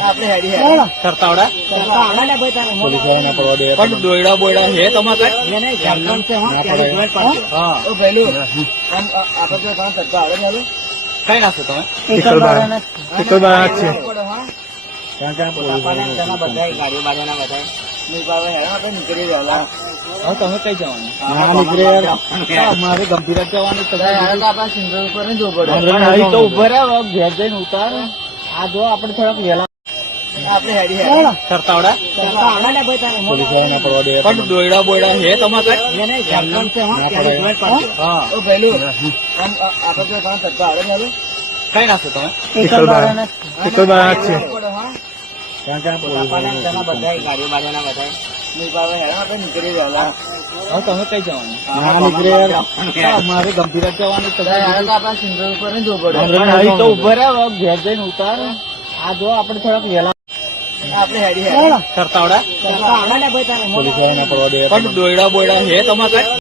આપણે હેડી સરતાવડા પોલીસ વાળાને પડવા દે પણ દોયડા બોયડા છે તમારે કઈ? હા કઈ નાખો તમે? હવે તમે કઈ જવાનું? મારે ગંભીર જ જવાનું તો ઉભો રહ્યો ઘેર જઈને ઉતાર. આ જો આપણે થોડાક વહેલા સરતાવડા પોલીસ વાળાને પડવા દે પણ દોયડા બોયડા છે તમારે કઈ? હા કઈ નાખો તમે? હવે તમે કઈ જવાનું? મારે ગંભીર જ જવાનું તો ઉભો રહ્યો ઘેર જઈને ઉતાર. આ જો આપણે થોડાક વહેલા સરતાવડા પોલીસ વાળાને પડવા દે પણ દોયડા બોયડા છે તમારે કઈ?